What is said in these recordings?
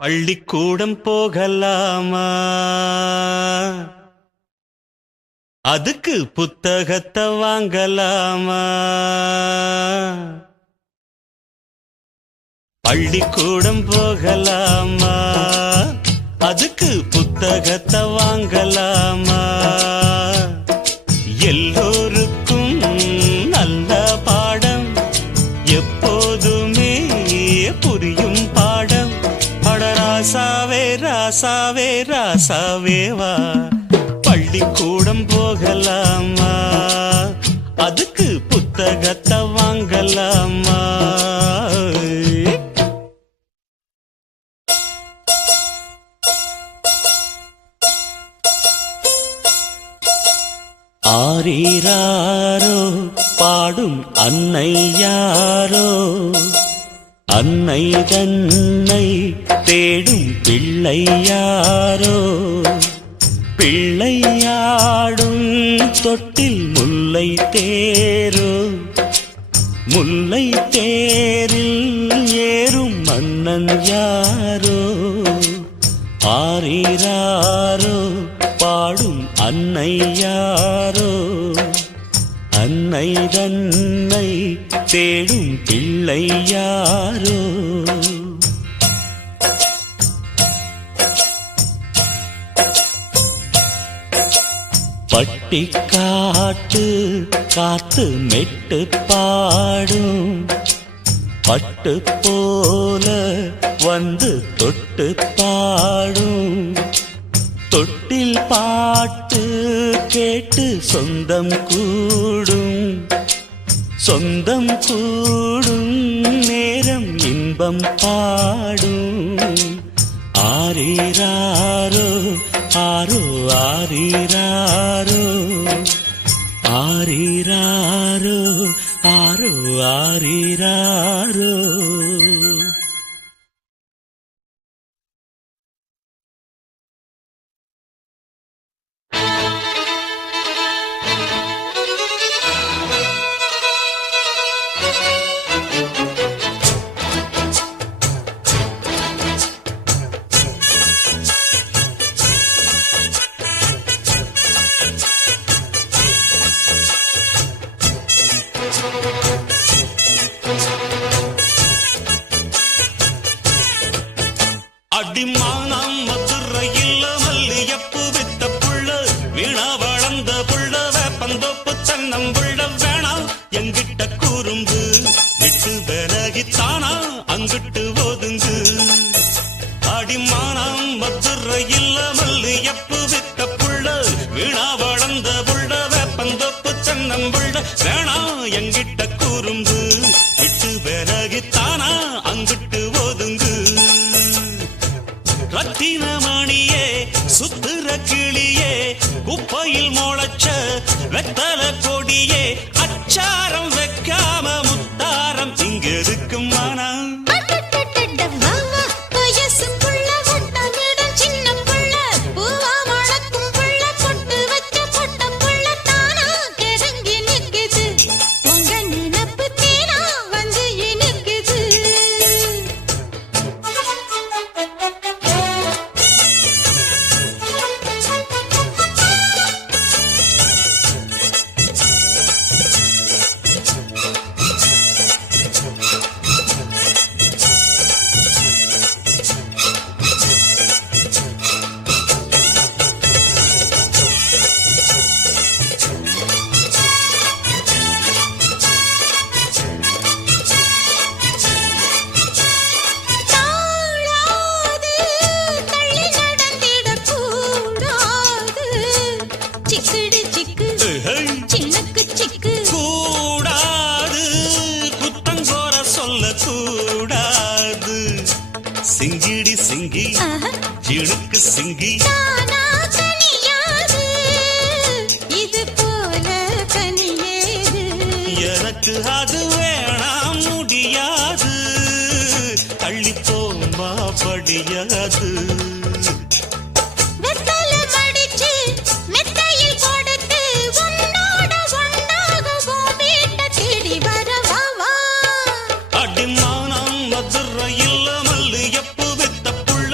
பள்ளிக்கூடம் போகலாமா? அதுக்கு புத்தகத்தை வாங்கலாமா? பள்ளிக்கூடம் போகலாமா? அதுக்கு புத்தகத்தை வாங்கலாமா? எல்லோருக்கும் நல்ல பாடம், எப்போதுமே புரியும் பாடம். அட ராசாவே ராசாவே ராசாவே வா, பள்ளிக்கூடம் போகலாமா? அதுக்கு புத்தகத்தை வாங்கலாமா? ஆரீராரோ பாடும் அன்னை யாரோ, அன்னை தன்னை தேடும் பிள்ளை யாரோ. பிள்ளையாடும் தொட்டில் முல்லை தேரோ, முல்லை தேரில் ஏறும் மன்னன் யாரோ. ஆரீராரோ பாடும் அன்னை யாரோ, அன்னை தன்னை தேடும் பிள்ளை யாரோ. பட்டிக்காட்டு காத்து மெட்டு பாடும், பட்டு போல வந்து தொட்டு பாடும். தொட்டில் பாட்டு கேட்டு சொந்தம் கூடும், சொந்தம் கூடும் நேரம் இன்பம் பாடும். ஆரீராரோ ஆரோ ஆரீராரோ, ஆரீராரோ ஆரோ ஆரீராரோ. அடிமானம் மதுரையில் மல்லியப்பு வித்த புள்ள, வீணா வளர்ந்த புள்ள, வேப்பந்தோப்பு தென்னம்புள்ள. வேணா எங்கிட்ட கூறும்பு, விட்டு விலகித்தானா அங்கிட்டு ஒதுங்கு. அடிமானம் மதுரையில் மல்லியப்பு வித்த புள்ள, வீணா வளர்ந்த புள்ள, வேப்பந்தோப்பு தென்னம்புள்ள. வேணா எங்கிட்ட கூறும்பு, விட்டு விலகித்தானா அங்கிட்டு ஒதுங்கு. ரத்தினமணியே சுத்துற கிளியே, குப்பையில் முளைச்ச வெத்தல கொடியே, அச்சாரம் வைக்காம முத்தாரம் இங்க இருக்கு மனம். கூடாது சிங்கிடி சிங்கி இழுக்கு சிங்கி, இது போல கனியேது எனக்கு அது வேணாம் முடியாது. அள்ளி போம்பா படியாது. மதுரையில் மல்லியப்பு வித்த புள்ள,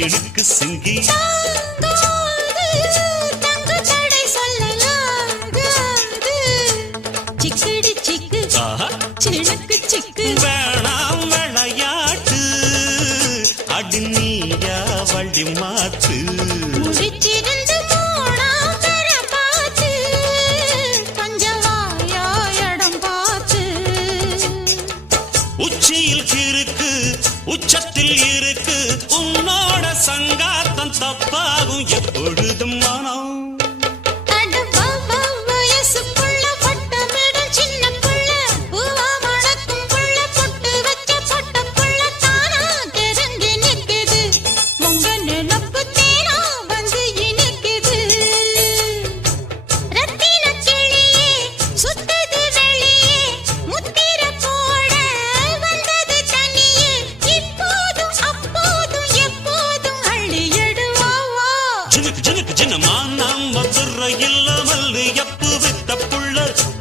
இழுக்கு சிங்கி தங்க தடை சொல்லலாகாது சிக்கடி சிக்கு சினுக்கு சிக்கு வேணாம் விளையாட்டு அடி நீயா வழி மாத்து முடிச்சிருந்து போனா பெற பார்த்து கொஞ்சம் வாயா இடம் பார்த்து உச்சியில் இருக்கு உச்சத்தில் இருக்கு உன்னோட சங்காத்தம் தப்பாகும் எப்பொழுதும் மனம்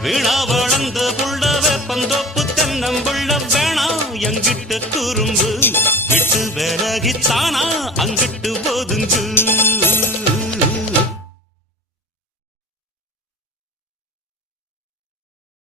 வீணா வளர்ந்த புள்ள வேப்பந்தோப்பு தென்னம்புள்ள வேணா எங்கிட்ட குறும்பு விட்டு விலகித்தானா அங்கிட்டு போதுங்கு